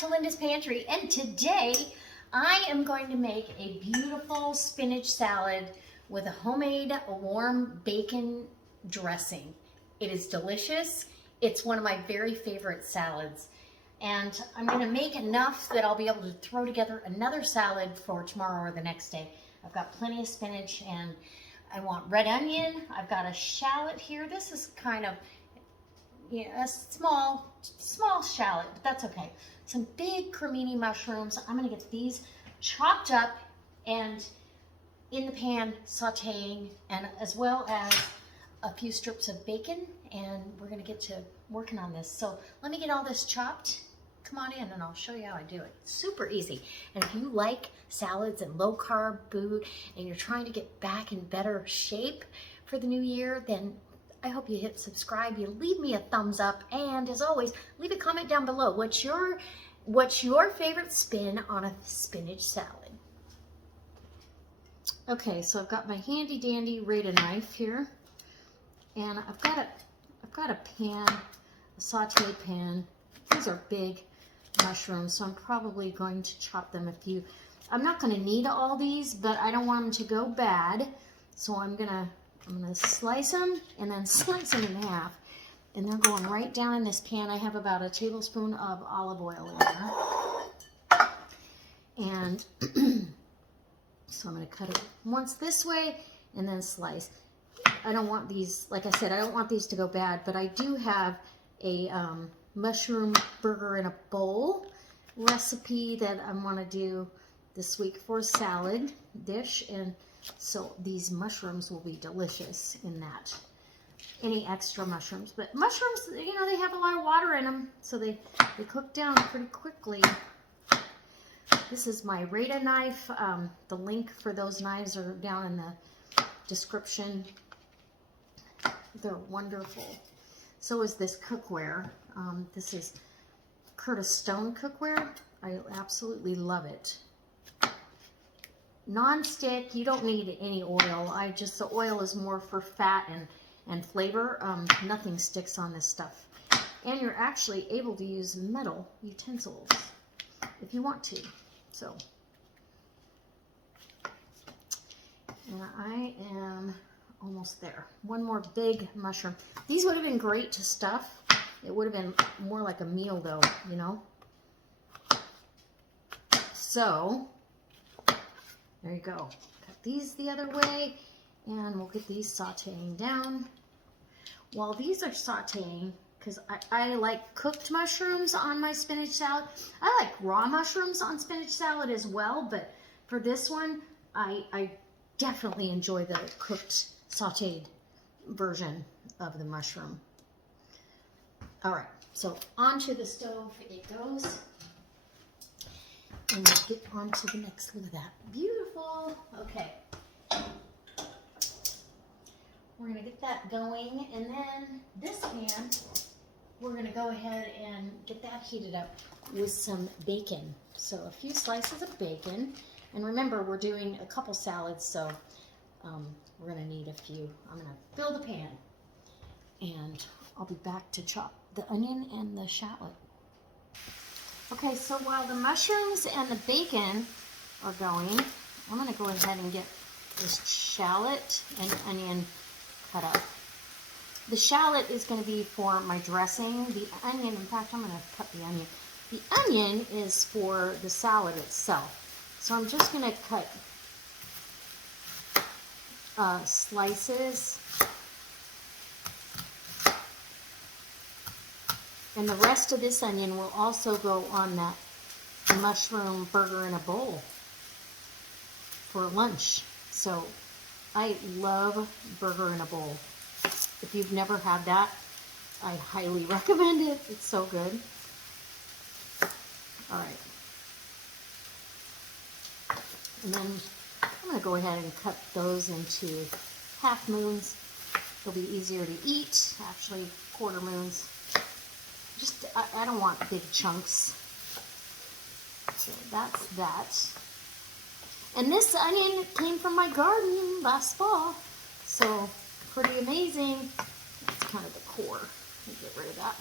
to Linda's Pantry, and today I am going to make a beautiful spinach salad with a homemade warm bacon dressing. It is delicious. It's one of my very favorite salads, and I'm going to make enough that I'll be able to throw together another salad for tomorrow or the next day. I've got plenty of spinach, and I want red onion. I've got a shallot here. This is kind of a small shallot, but that's okay. Some big cremini mushrooms. I'm gonna get these chopped up and in the pan sauteing, and as well as a few strips of bacon, and we're gonna get to working on this. So let me get all this chopped. Come on in and I'll show you how I do it. Super easy. And if you like salads and low carb food and you're trying to get back in better shape for the new year, then I hope you hit subscribe, you leave me a thumbs up, and as always, leave a comment down below. What's your favorite spin on a spinach salad? Okay, so I've got my handy dandy Rada knife here, and I've got a pan, a sauté pan. These are big mushrooms, so I'm probably going to chop them a few. I'm not going to need all these, but I don't want them to go bad, so I'm gonna slice them and then slice them in half, and they're going right down in this pan. I have about a tablespoon of olive oil in there, and so I'm going to cut it once this way and then slice. I don't want these, like I said, I don't want these to go bad, but I do have a mushroom burger in a bowl recipe that I want to do this week for a salad dish, and so these mushrooms will be delicious in that. Any extra mushrooms, but mushrooms, you know, they have a lot of water in them, so they cook down pretty quickly. This is my Rada knife. The link for those knives are down in the description. They're wonderful. So is this cookware. This is Curtis Stone cookware. I absolutely love it. Non-stick, you don't need any oil. The oil is more for fat and flavor. Nothing sticks on this stuff. And you're actually able to use metal utensils if you want to. So, and I am almost there. One more big mushroom. These would have been great to stuff. It would have been more like a meal though, you know. So, there you go. Cut these the other way, and we'll get these sauteing down. While these are sauteing, because I like cooked mushrooms on my spinach salad. I like raw mushrooms on spinach salad as well, but for this one, I definitely enjoy the cooked, sauteed version of the mushroom. All right, so onto the stove it goes. And we'll get on to the next. Look at that. Beautiful. Okay. We're going to get that going. And then this pan, we're going to go ahead and get that heated up with some bacon. So a few slices of bacon. And remember, we're doing a couple salads, so we're going to need a few. I'm going to fill the pan. And I'll be back to chop the onion and the shallot. Okay, so while the mushrooms and the bacon are going, I'm going to go ahead and get this shallot and onion cut up. The shallot is going to be for my dressing. The onion, in fact, I'm going to cut the onion. The onion is for the salad itself. So I'm just going to cut slices. And the rest of this onion will also go on that mushroom burger in a bowl for lunch. So I love burger in a bowl. If you've never had that, I highly recommend it. It's so good. All right. And then I'm going to go ahead and cut those into half moons. They'll be easier to eat, actually quarter moons. I don't want big chunks. So that's that. And this onion came from my garden last fall. So pretty amazing. That's kind of the core. Let me get rid of that.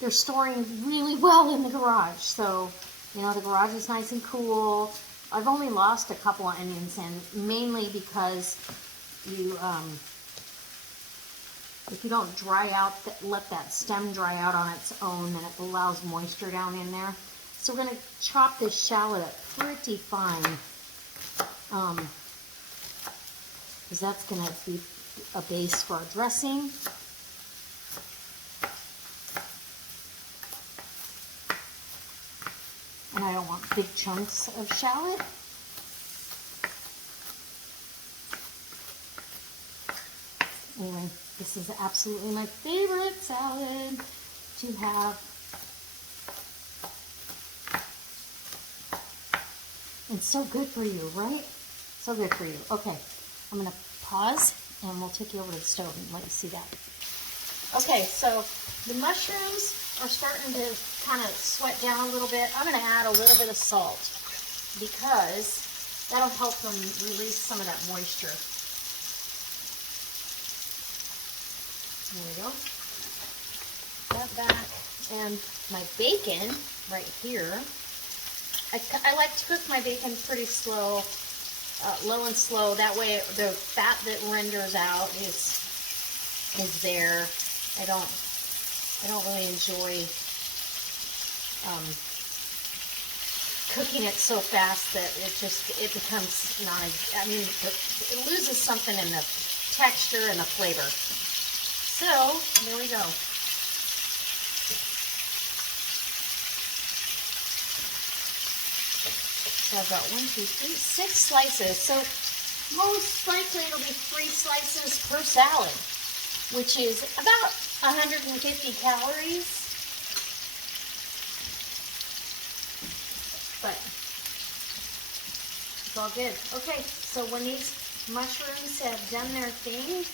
they're storing really well in the garage. So, you know, the garage is nice and cool. I've only lost a couple of onions, and mainly because you, if you don't dry out, let that stem dry out on its own, then it allows moisture down in there. So we're going to chop this shallot up pretty fine, because that's going to be a base for our dressing. And I don't want big chunks of shallot. Anyway, this is absolutely my favorite salad to have. And so good for you, right? So good for you. Okay, I'm gonna pause and we'll take you over to the stove and let you see that. Okay, so the mushrooms are starting to kind of sweat down a little bit. I'm gonna add a little bit of salt because that'll help them release some of that moisture. There we go. That back. And my bacon right here. I like to cook my bacon pretty slow, low and slow. That way the fat that renders out is there. I don't really enjoy cooking it so fast that it becomes it loses something in the texture and the flavor. So there we go. So I've got 1, 2, 3, 6 slices. So most likely it'll be 3 slices per salad, which is about 150 calories. But it's all good. Okay, so when these mushrooms have done their thing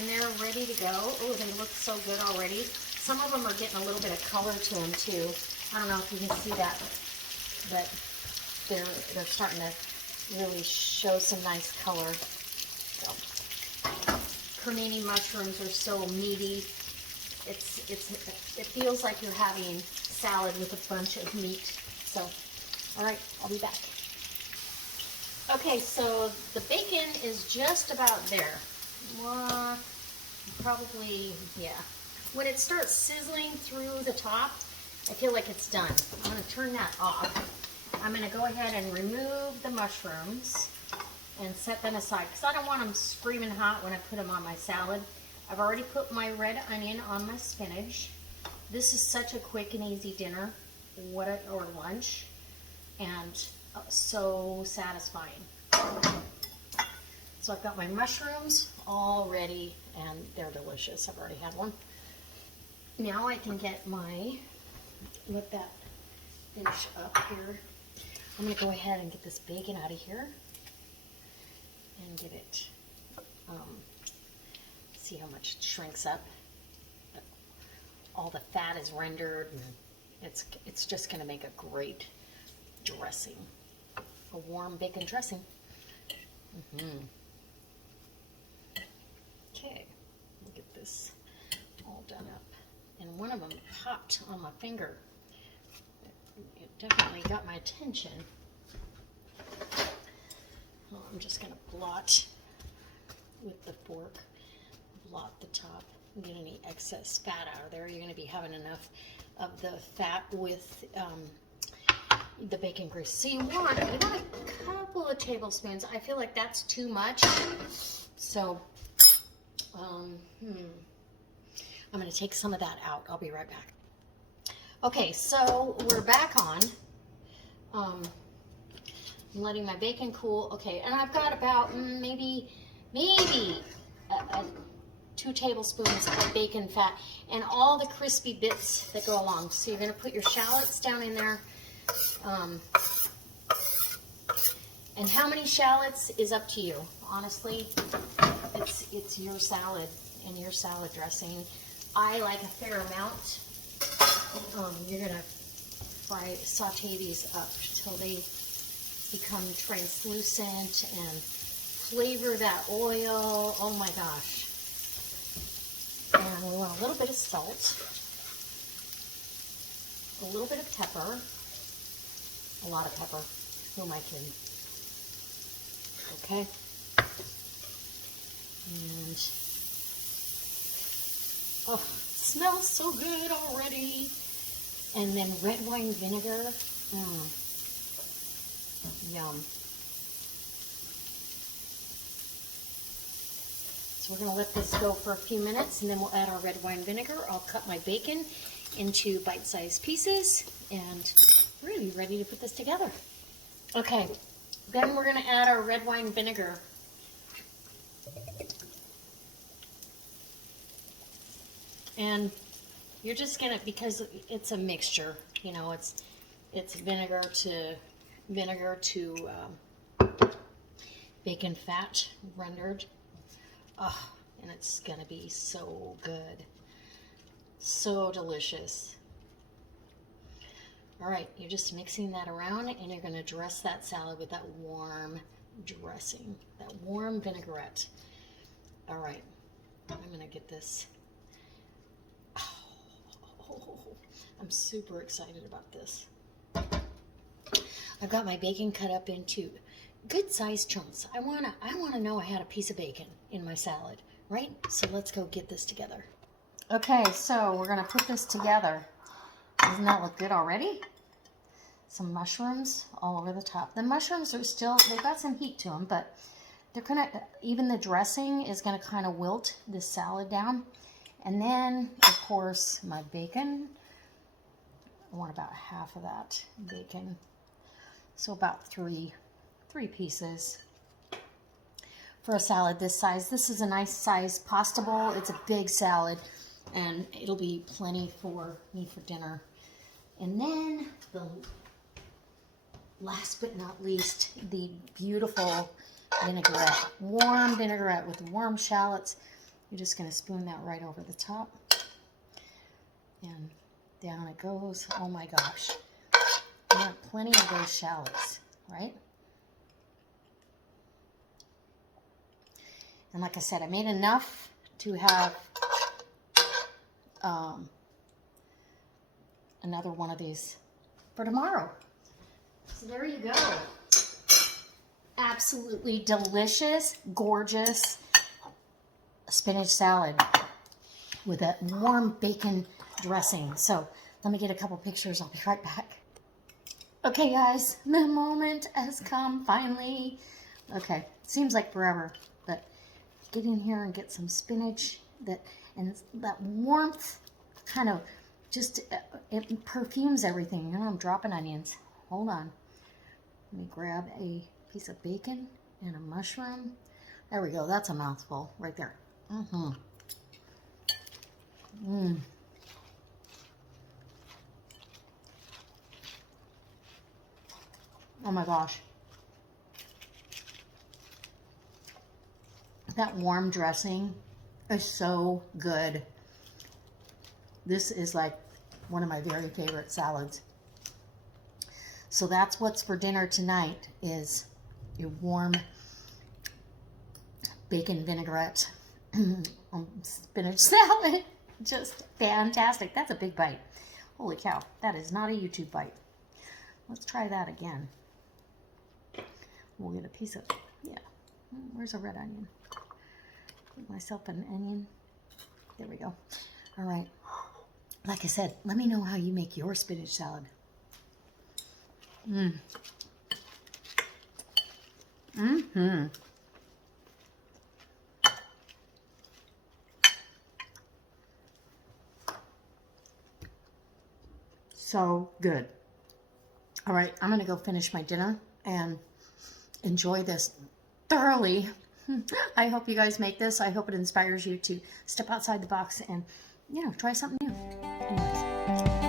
and they're ready to go, oh, they look so good already. Some of them are getting a little bit of color to them too. I don't know if you can see that, but they're starting to really show some nice color. So, cremini mushrooms are so meaty. It feels like you're having salad with a bunch of meat. So, all right, I'll be back. Okay, so the bacon is just about there. Probably, yeah. When it starts sizzling through the top, I feel like it's done. I'm going to turn that off. I'm going to go ahead and remove the mushrooms and set them aside because I don't want them screaming hot when I put them on my salad. I've already put my red onion on my spinach. This is such a quick and easy dinner or lunch, and so satisfying. So I've got my mushrooms all ready and they're delicious. I've already had one. Now I can get let that finish up here. I'm going to go ahead and get this bacon out of here and get it, see how much it shrinks up. All the fat is rendered, and it's just going to make a great dressing, a warm bacon dressing. Okay, look at this all done up. And one of them popped on my finger. It definitely got my attention. Well, I'm just going to blot with the fork, blot the top, and get any excess fat out of there. You're going to be having enough of the fat with the bacon grease. So you want a couple of tablespoons. I feel like that's too much. So, I'm going to take some of that out. I'll be right back. Okay, so we're back on. I'm letting my bacon cool. Okay, and I've got about maybe 2 tablespoons of bacon fat and all the crispy bits that go along. So you're going to put your shallots down in there. And how many shallots is up to you. Honestly, it's your salad and your salad dressing. I like a fair amount. You're gonna saute these up till they become translucent and flavor that oil. Oh my gosh. And we want a little bit of salt. a little bit of pepper. A lot of pepper. Who am I kidding? Okay. And, oh, it smells so good already. And then red wine vinegar. Yum. So we're going to let this go for a few minutes, and then we'll add our red wine vinegar. I'll cut my bacon into bite-sized pieces, and we're going to be ready to put this together. Okay, then we're going to add our red wine vinegar. And you're just going to, because it's a mixture, you know, it's vinegar to bacon fat rendered. Oh, and it's going to be so good. So delicious. All right, you're just mixing that around, and you're going to dress that salad with that warm dressing, that warm vinaigrette. All right, I'm going to get this. Oh, I'm super excited about this. I've got my bacon cut up into good-sized chunks. I wanna know I had a piece of bacon in my salad, right? So let's go get this together. Okay, so we're gonna put this together. Doesn't that look good already? Some mushrooms all over the top. The mushrooms are still, they've got some heat to them, but they're gonna, even the dressing is gonna kind of wilt this salad down. And then, of course, my bacon. I want about half of that bacon. So about three pieces for a salad this size. This is a nice size pasta bowl. It's a big salad, and it'll be plenty for me for dinner. And then the last but not least, the beautiful vinaigrette, warm vinaigrette with warm shallots. You're just going to spoon that right over the top, and down it goes. Oh my gosh. I want plenty of those shallots, right? And like I said, I made enough to have another one of these for tomorrow. So there you go. Absolutely delicious, gorgeous spinach salad with a warm bacon dressing. So let me get a couple pictures. I'll be right back. Okay, guys, the moment has come finally. Okay, seems like forever, but get in here and get some spinach. And that warmth kind of just, it perfumes everything. You know, I'm dropping onions. Hold on. Let me grab a piece of bacon and a mushroom. There we go. That's a mouthful right there. Oh my gosh. That warm dressing is so good. This is like one of my very favorite salads. So that's what's for dinner tonight, is your warm bacon vinaigrette spinach salad. Just fantastic. That's a big bite. Holy cow. That is not a YouTube bite. Let's try that again. We'll get a piece of, yeah. Where's a red onion? Get myself an onion. There we go. All right. Like I said, let me know how you make your spinach salad. So good. All right, I'm going to go finish my dinner and enjoy this thoroughly. I hope you guys make this. I hope it inspires you to step outside the box and, you know, try something new. Anyways.